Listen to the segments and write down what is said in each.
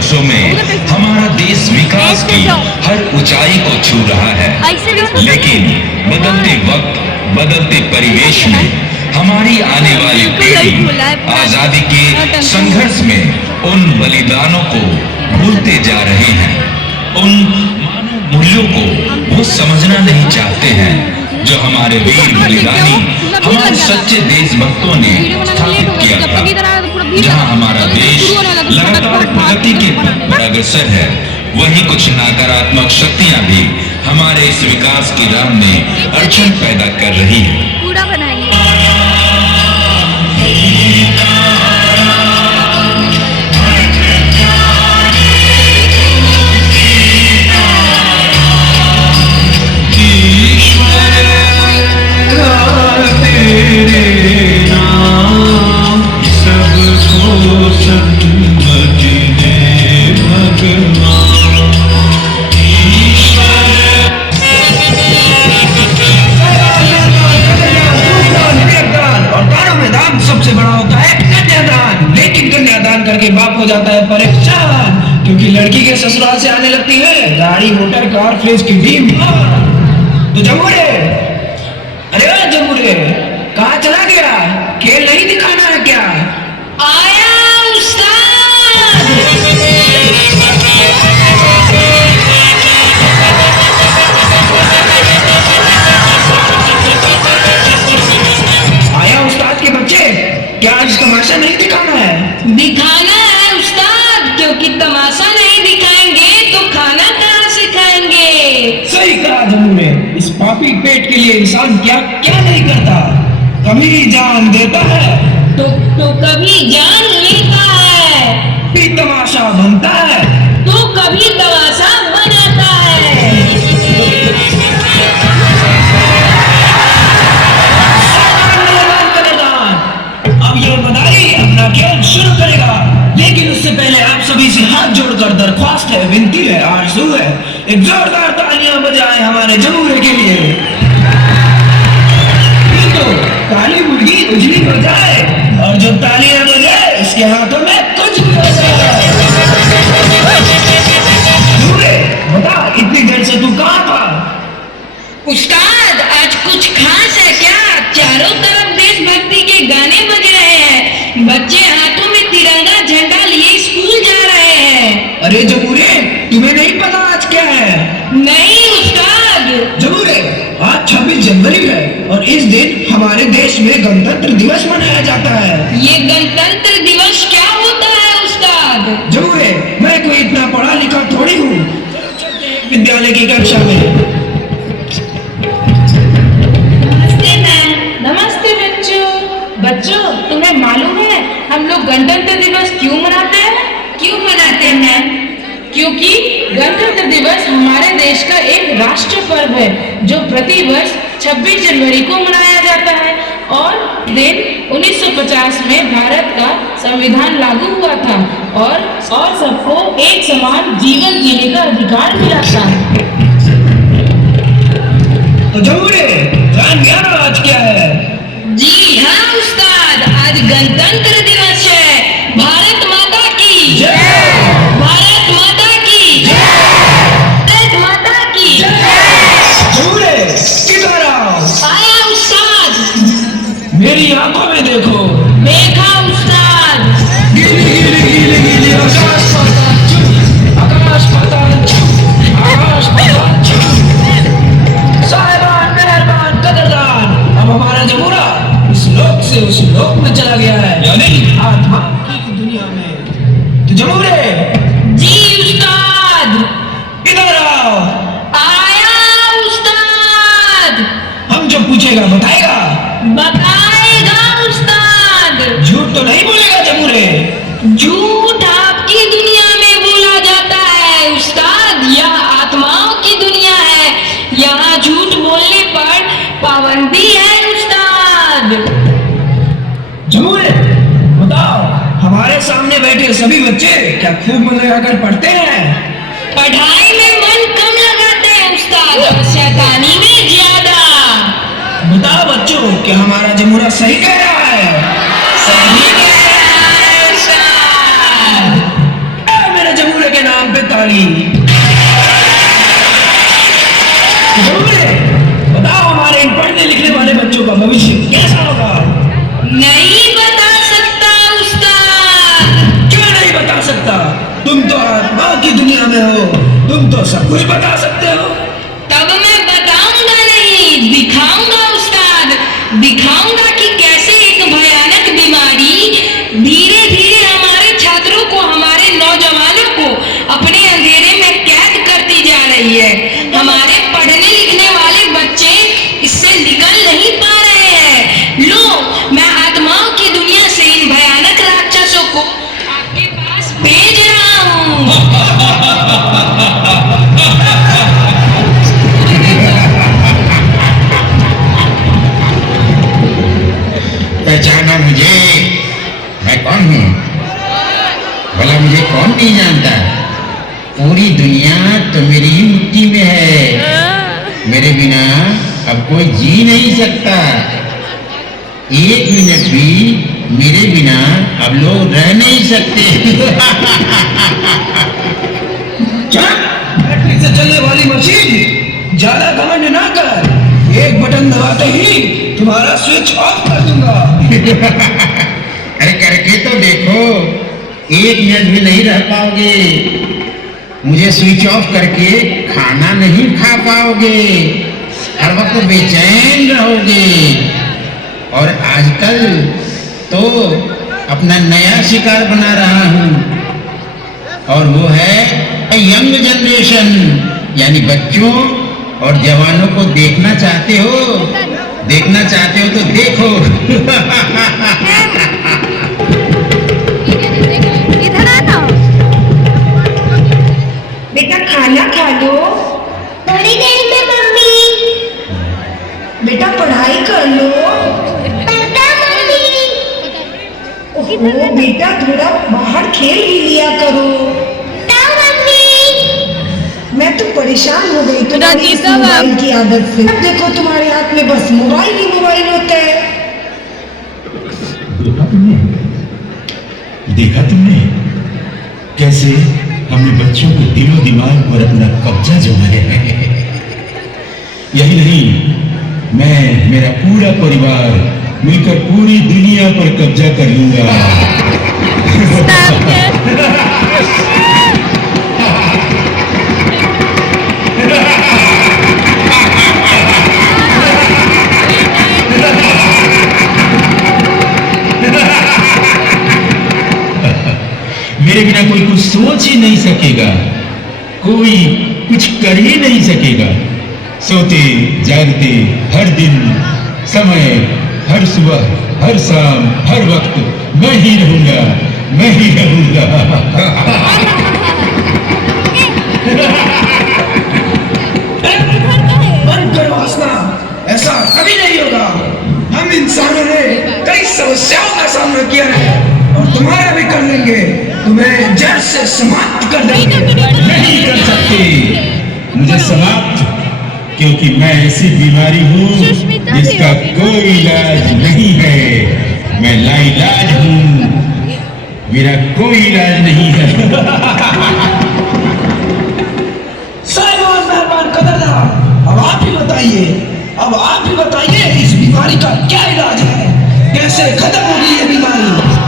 वर्षों में हमारा देश विकास की हर ऊंचाई को छू रहा है, लेकिन बदलते वक्त, बदलते परिवेश में हमारी आने वाली पीढ़ी आजादी के संघर्ष में उन बलिदानों को भूलते जा रहे हैं। उन मानव मूल्यों को वो समझना नहीं चाहते हैं जो हमारे वीर बलिदानी, हमारे सच्चे देशभक्तों ने स्थापित किया था। जहां हमारा देश लगातार प्रगति के पथ पर अग्रसर है, वहीं कुछ नकारात्मक शक्तियां भी हमारे इस विकास की राह में अड़चन पैदा कर रही है। बाप हो जाता है परेशान, क्योंकि लड़की के ससुराल से आने लगती है गाड़ी, मोटर, कार, फ्रिज की डिमांड। तो जमूरे, अरे जमूरे, कहाँ चला गया? खेल नहीं दिखाना है क्या? आया उस्ताद। आया उस्ताद के बच्चे, क्या आज तमाशा नहीं दिखाना है? दिखाना है उस्ताद, क्योंकि तमाशा नहीं दिखाएंगे तो खाना कहाँ से खाएंगे? सही कहा जमूरे, इस पापी पेट के लिए इंसान क्या क्या नहीं करता। कभी जान देता है तो कभी जान लेता है, फिर तमाशा बनता है तो कभी तमाशा बनाता है। अब ये बदारी अपना खेल शुरू करेगा, लेकिन उससे पहले आप सभी से हाथ जोड़कर दरख्वास्त है, विनती है, आरज़ू है, एक जोरदार तालियां बजाएं हमारे जमूरे के लिए। तो काली मुर्गी उजली हो जाए और जो तालियां बजाए उसके हाथों में कुछ भी हो जाए। जमूरे, बता इतनी देर से तू कहाँ था? उस्ताद, आज कुछ खास है क्या? चारों तरफ देशभक्ति के गाने बज रहे हैं, बच्चे हाथों में तिरंगा झंडा लिए स्कूल जा रहे हैं। अरे जमूरे, तुम्हें नहीं पता आज क्या है? नहीं उस्ताद। जमूरे, आज 26 जनवरी है और इस दिन हमारे देश में गणतंत्र दिवस मनाया जाता है। ये गणतंत्र दिवस क्या होता है उस्ताद? जमूरे, मैं कोई इतना पढ़ा लिखा थोड़ी हूँ। विद्यालय की कक्षा में। नमस्ते बच्चों, तुम्हें मालूम है हम लोग गणतंत्र दिवस क्यों मनाते हैं? क्यों मनाते हैं? क्योंकि गणतंत्र दिवस हमारे देश का एक राष्ट्रीय पर्व है जो प्रति वर्ष 26 जनवरी को मनाया जाता है। और दिन 1950 में भारत का संविधान लागू हुआ था और सबको एक समान जीवन जीने का अधिकार मिला था। तो जमूरे, जान गया ना आज क्या है? जी हाँ उस्ताद, आज गणतंत्र दिवस है। भारत माता की जय, भारत माता की जय, भारत माता की जय। जमूरे, किधर आओ? आया उस्ताद। मेरी आंखों में देखो। देखा उस्ताद। गीली गीली गीली गीली आकाश पाताल चुप, आकाश पाताल चुप, आकाश पाताल चुप। साहिबान, मेहरबान, कदरदान, अब हमारा जमूरा इस लोक से उस लोक में चला गया है, यानी आत्मा की दुनिया में। तो जमूरे, जी उस्ताद। इधर आओ। आया उस्ताद। हम जो पूछेगा बताएगा? बताएगा उस्ताद। झूठ तो नहीं बोलेगा जमूरे? झूठ आपकी दुनिया में बोला जाता है उस्ताद, यह आत्माओं की दुनिया है, यहाँ झूठ बोलने पर पाबंदी है उस्ताद। जमूरे, बताओ हमारे सामने बैठे सभी बच्चे क्या खूब मन लगाकर पढ़ते हैं? पढ़ाई में मन कम लगाते हैं उस्ताद और शैतानी में ज्यादा। बताओ बच्चों, क्या हमारा जमूरा सही कह रहा है? सही कह रहा है उस्ताद। मेरा जमूरा वाली। बताओ हमारे इन पढ़ने लिखने वाले बच्चों का भविष्य कैसा होगा? नहीं बता सकता उस्ताद। क्यों नहीं बता सकता? तुम तो आत्माओं की दुनिया में हो, तुम तो सब कुछ बता सकते हो। तब मैं बताऊंगा नहीं, दिखाऊंगा उस्ताद, दिखाऊंगा कि कैसे एक भयानक बीमारी धीरे धीरे हमारे छात्रों को, हमारे नौजवानों को अपने अंधेरे में कैद करती जा रही है। हमारे पढ़ने लिखने वाले बच्चे इससे निकल नहीं पा रहे हैं। लो, मैं आत्माओं की दुनिया से इन भयानक राक्षसों को आपके पास भेज रहा हूँ। पहचाना मुझे? मैं कौन हूँ? भला मुझे कौन नहीं जानता? पूरी दुनिया तो मेरी ही मुट्ठी में है। मेरे बिना अब कोई जी नहीं सकता। एक मिनट भी मेरे बिना अब लोग रह नहीं सकते। क्या? बैटरी से चलने वाली मशीन? ज्यादा घमंड ना कर, एक बटन दबाते ही तुम्हारा स्विच ऑफ कर दूंगा। अरे करके तो देखो, एक मिनट भी नहीं रह पाओगे। मुझे स्विच ऑफ करके खाना नहीं खा पाओगे, हर वक्त बेचैन रहोगे। और आजकल तो अपना नया शिकार बना रहा हूँ, और वो है यंग जनरेशन, यानी बच्चों और जवानों को देखना चाहते हो? देखना चाहते हो तो देखो। इधर आना। बेटा खाना खा लो। थोड़ी देर में मम्मी। बेटा पढ़ाई कर लो। पता मम्मी। ओहो बेटा, थोड़ा बाहर खेल भी लिया करो। मैं तो परेशान हो गई तुम्हारी इस मोबाइल की आदत से। अब देखो तुम्हारे हाथ में बस मोबाइल ही मोबाइल होता है। देखा तुमने कैसे हमने बच्चों के दिलो दिमाग पर अपना कब्जा जमाया है। यही नहीं, मैं, मेरा पूरा परिवार मिलकर पूरी दुनिया पर कब्जा कर लूंगा। मेरे बिना कोई कुछ सोच ही नहीं सकेगा, कोई कुछ कर ही नहीं सकेगा। सोते जागते हर दिन, समय, हर सुबह, हर शाम, हर वक्त मैं ही रहूंगा, मैं ही रहूंगा। बंद करो हंसना, ऐसा कभी नहीं होगा। हम इंसानों ने कई समस्याओं का सामना किया है, और तुम्हारा भी कर लेंगे। तुम्हें जड़ से समाप्त कर देंगे। नहीं कर सकते मुझे समाप्त, क्योंकि मैं ऐसी बीमारी हूँ जिसका कोई इलाज नहीं है। मैं लाइलाज हूँ, मेरा कोई इलाज नहीं है। साहिबान मेहरबान कदरदान, अब आप ही बताइए, अब आप ही बताइए इस बीमारी का क्या इलाज है? कैसे खत्म होगी ये बीमारी?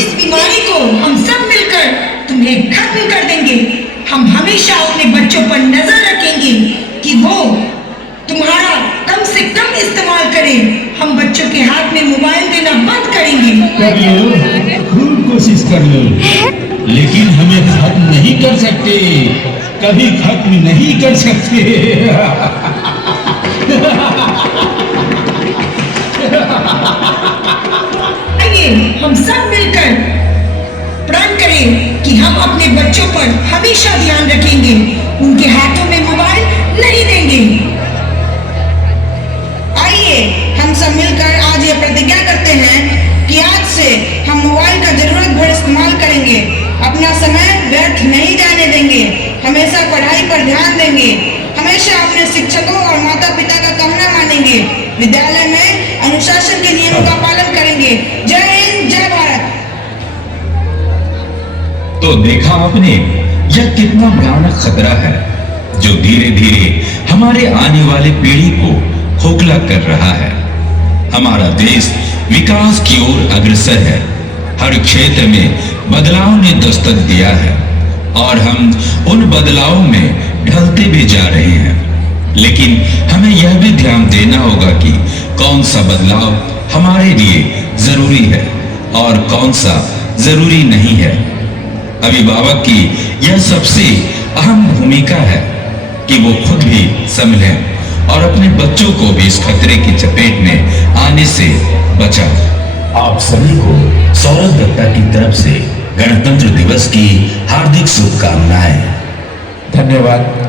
इस बीमारी को हम सब मिलकर तुम्हें खत्म कर देंगे। हम हमेशा अपने बच्चों पर नजर रखेंगे कि वो तुम्हारा कम से कम इस्तेमाल करें। हम बच्चों के हाथ में मोबाइल देना बंद करेंगे। कर लो, खूब कोशिश कर लो, लेकिन हमें खत्म नहीं कर सकते, कभी खत्म नहीं कर सकते। आइए हम सब मिलकर प्रण करें कि हम अपने बच्चों पर हमेशा ध्यान रखेंगे, उनके हाथों में मोबाइल नहीं देंगे। आइए हम सब मिलकर आज ये प्रतिज्ञा करते हैं कि आज से हम मोबाइल का जरूरत भर इस्तेमाल करेंगे, अपना समय व्यर्थ नहीं जाने देंगे, हमेशा पढ़ाई पर ध्यान देंगे, हमेशा अपने शिक्षकों और माता पिता का कहना मानेंगे, विद्यालय में अनुशासन के नियमों का पालन करेंगे। जय हिंद, जय भारत। तो देखा आपने यह कितना भयानक खतरा है जो धीरे धीरे हमारे आने वाली पीढ़ी को खोखला कर रहा है। हमारा देश विकास की ओर अग्रसर है। हर क्षेत्र में बदलाव ने दस्तक दिया है और हम उन बदलावों में ढलते भी जा रहे हैं। लेकिन हमें यह भी ध्यान देना होगा कि कौन सा बदलाव हमारे लिए जरूरी है और कौन सा जरूरी नहीं है। अभिभावक की यह सबसे अहम भूमिका है कि वो खुद भी संभलें और अपने बच्चों को भी इस खतरे की चपेट में आने से बचाएं। आप सभी को सौरभ दत्ता की तरफ से गणतंत्र दिवस की हार्दिक शुभकामनाएं। धन्यवाद।